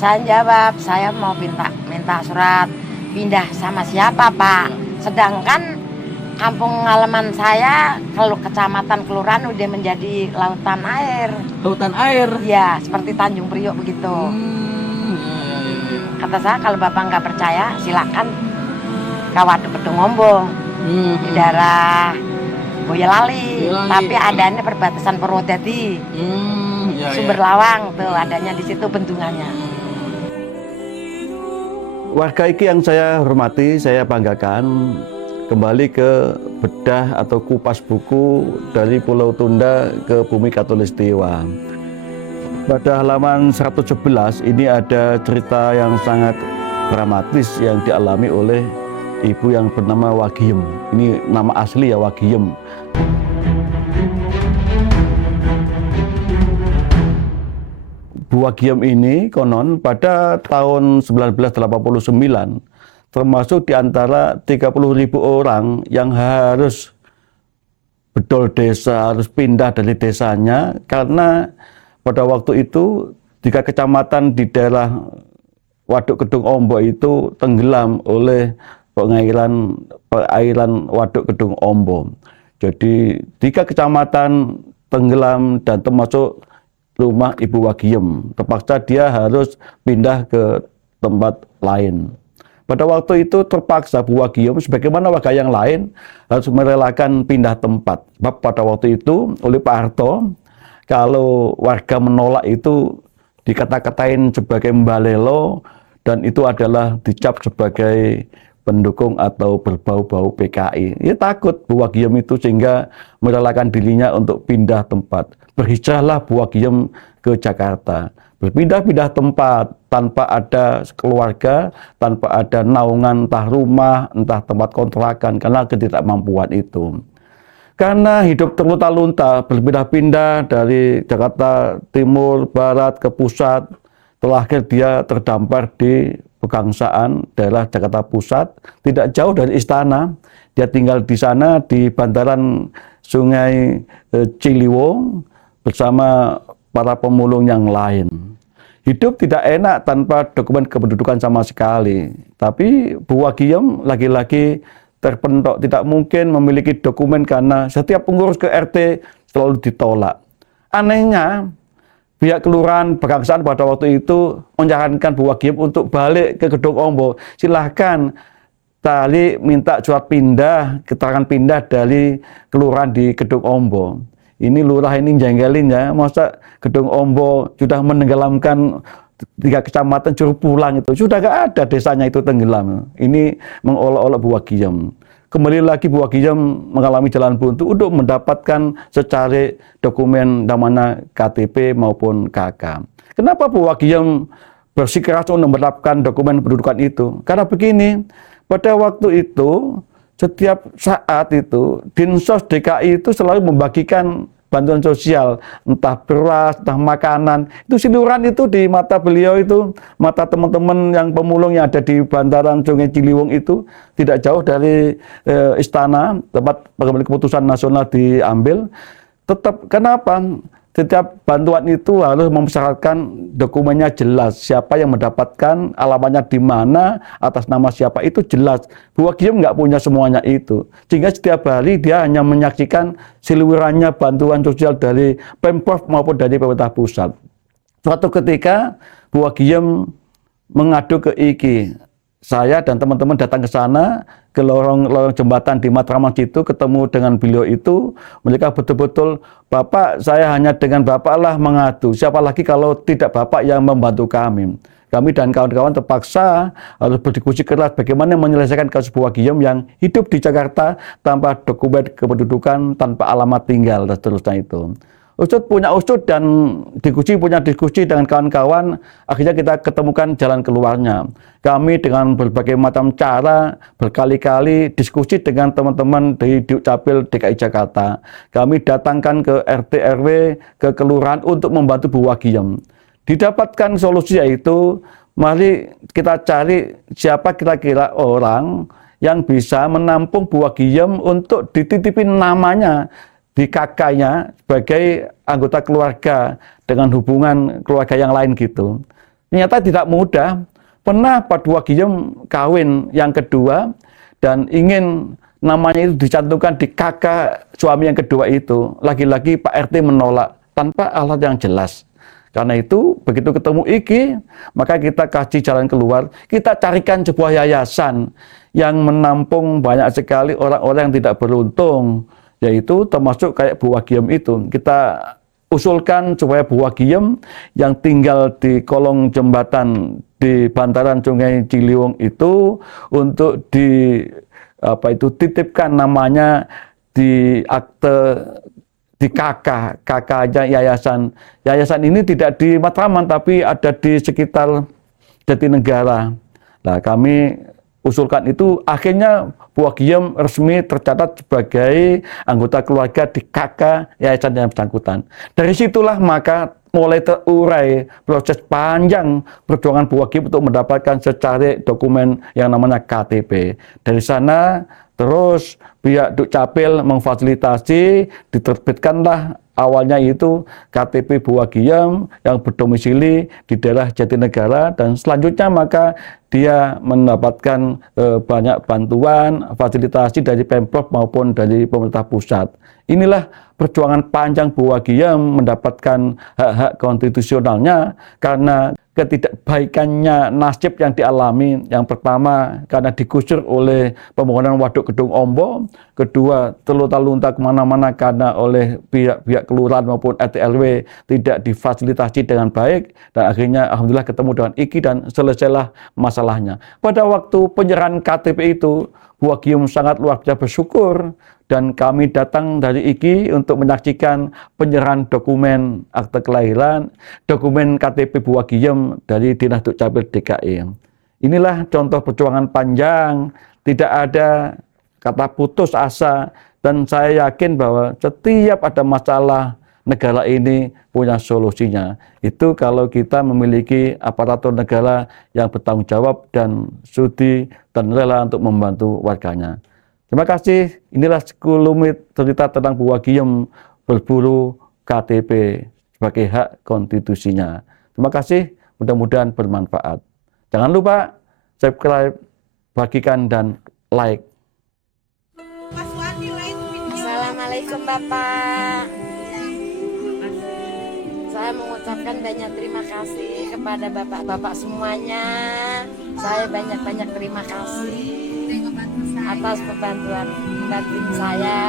Saya jawab, saya mau minta surat pindah sama siapa Pak. Sedangkan kampung halaman saya, kalau kecamatan kelurahan udah menjadi lautan air. Lautan air. Ya, seperti Tanjung Priok begitu. Kata saya kalau Bapak nggak percaya, silakan ke Waduk Kedung Ombo di daerah Boyolali. Tapi adanya perbatasan Purwodadi, Sumber Lawang tuh adanya di situ bendungannya. Warga iki yang saya hormati, saya banggakan, kembali ke bedah atau kupas buku dari Pulau Tunda ke Bumi Katulistiwa. Pada halaman 111 ini ada cerita yang sangat dramatis yang dialami oleh ibu yang bernama Wagiem. Ini nama asli ya, Wagiem. Bu Wagiem ini konon pada tahun 1989 termasuk di antara 30.000 orang yang harus bedol desa, harus pindah dari desanya karena pada waktu itu 3 kecamatan di daerah Waduk Kedung Ombo itu tenggelam oleh perairan Waduk Kedung Ombo. Jadi 3 kecamatan tenggelam dan termasuk rumah Ibu Wagiem. Terpaksa dia harus pindah ke tempat lain. Pada waktu itu terpaksa Bu Wagiem sebagaimana warga yang lain harus merelakan pindah tempat. Sebab pada waktu itu oleh Pak Harto, kalau warga menolak itu dikata-katain sebagai mbalelo dan itu adalah dicap sebagai pendukung atau berbau-bau PKI. Dia takut Bu Wagiem itu sehingga merelakan dirinya untuk pindah tempat. Berhijrahlah Bu Wagiem ke Jakarta. Berpindah-pindah tempat tanpa ada keluarga, tanpa ada naungan entah rumah, entah tempat kontrakan karena ketidakmampuan itu. Karena hidup terlunta-lunta, berpindah-pindah dari Jakarta Timur, Barat ke pusat, terakhir dia terdampar di Pegangsaan, daerah Jakarta Pusat, tidak jauh dari istana. Dia tinggal di sana di bantaran Sungai Ciliwung bersama para pemulung yang lain. Hidup tidak enak tanpa dokumen kependudukan sama sekali. Tapi Bu Wagiem lagi-lagi terpentok, tidak mungkin memiliki dokumen karena setiap pengurus ke RT selalu ditolak. Anehnya, pihak kelurahan Pegangsaan pada waktu itu menyarankan Bu Wagiem untuk balik ke Kedung Ombo. Silahkan tadi minta surat pindah, keterangan pindah dari kelurahan di Kedung Ombo. Ini lurah ini jengkelin ya, masa Kedung Ombo sudah menenggelamkan 3 kecamatan suruh pulang itu. Sudah gak ada desanya itu tenggelam. Ini mengolok-olok Bu Wagiem. Kembali lagi Bu Wagiem mengalami jalan buntu untuk mendapatkan secari dokumen namanya KTP maupun KK. Kenapa Bu Wagiem bersikeras untuk menerapkan dokumen pendudukan itu? Karena begini, pada waktu itu setiap saat itu Dinsos DKI itu selalu membagikan bantuan sosial, entah beras, entah makanan. Itu siluran itu di mata beliau itu, mata teman-teman yang pemulung yang ada di bantaran Sungai Ciliwung itu tidak jauh dari istana tempat pengambilan keputusan nasional diambil. Tetap kenapa? Setiap bantuan itu harus mempersyaratkan dokumennya jelas, siapa yang mendapatkan, alamatnya di mana, atas nama siapa itu jelas. Bu Wagiem nggak punya semuanya itu, sehingga setiap hari dia hanya menyaksikan seliwerannya bantuan sosial dari Pemprov maupun dari pemerintah pusat. Suatu ketika Bu Wagiem mengadu ke IKI. Saya dan teman-teman datang ke sana, ke lorong jembatan di Matraman itu, ketemu dengan beliau itu, mereka betul-betul, Bapak, saya hanya dengan Bapak lah mengadu, siapa lagi kalau tidak Bapak yang membantu kami. Kami dan kawan-kawan terpaksa harus berdiskusi keras bagaimana menyelesaikan kasus Bu Wagiem yang hidup di Jakarta tanpa dokumen kependudukan, tanpa alamat tinggal, dan seterusnya itu. Usut punya usut dan diskusi punya diskusi dengan kawan-kawan, akhirnya kita ketemukan jalan keluarnya. Kami dengan berbagai macam cara berkali-kali diskusi dengan teman-teman dari Dukcapil DKI Jakarta. Kami datangkan ke RT RW, ke kelurahan untuk membantu Bu Wagiem. Didapatkan solusi yaitu, mari kita cari siapa kira-kira orang yang bisa menampung Bu Wagiem untuk dititipin namanya di kakaknya sebagai anggota keluarga dengan hubungan keluarga yang lain gitu. ternyata tidak mudah. Pernah Pak Wagiem kawin yang kedua dan ingin namanya itu dicantumkan di kakak suami yang kedua itu. Lagi-lagi Pak RT menolak tanpa alat yang jelas. Karena itu begitu ketemu Iki, maka kita kasih jalan keluar. Kita carikan sebuah yayasan yang menampung banyak sekali orang-orang yang tidak beruntung. Yaitu termasuk kayak Bu Wagiem itu. Kita usulkan supaya Bu Wagiem yang tinggal di kolong jembatan di bantaran Sungai Ciliwung itu untuk titipkan namanya di akte di kakaknya yayasan. Yayasan ini tidak di Matraman tapi ada di sekitar Jatinegara. Nah, kami usulkan itu, akhirnya Bu Wagiem resmi tercatat sebagai anggota keluarga di kakak yayasan yang bersangkutan. Dari situlah maka mulai terurai proses panjang perjuangan Bu Wagiem untuk mendapatkan secari dokumen yang namanya KTP. Dari sana terus pihak Dukcapil memfasilitasi, diterbitkanlah awalnya itu KTP Bu Wagiem yang berdomisili di daerah Jatinegara, dan selanjutnya maka dia mendapatkan banyak bantuan, fasilitasi dari Pemprov maupun dari pemerintah pusat. Inilah perjuangan panjang Bu Wagiem mendapatkan hak-hak konstitusionalnya karena ketidakbaikannya nasib yang dialami. Yang pertama karena digusur oleh pembangunan Waduk Gedung Ombo, kedua terlunta-lunta kemana-mana karena oleh pihak kelurahan maupun RT RW tidak difasilitasi dengan baik, dan akhirnya alhamdulillah ketemu dengan Iki dan selesailah masalahnya. Pada waktu penyerahan KTP itu Bu Wagiem sangat luar biasa bersyukur, dan kami datang dari Iki untuk menyaksikan penyerahan dokumen akte kelahiran, dokumen KTP Bu Wagiem dari Dinas Dukcapil DKI. Inilah contoh perjuangan panjang, tidak ada kata putus asa, dan saya yakin bahwa setiap ada masalah negara ini punya solusinya. Itu kalau kita memiliki aparatur negara yang bertanggung jawab dan sudi dan rela untuk membantu warganya. Terima kasih. Inilah sekelumit cerita tentang Bu Wagiem berburu KTP sebagai hak konstitusinya. Terima kasih, mudah-mudahan bermanfaat. Jangan lupa subscribe, bagikan, dan like. Assalamualaikum Bapak. Saya mengucapkan banyak terima kasih kepada bapak-bapak semuanya. Saya banyak-banyak terima kasih atas bantuan saya.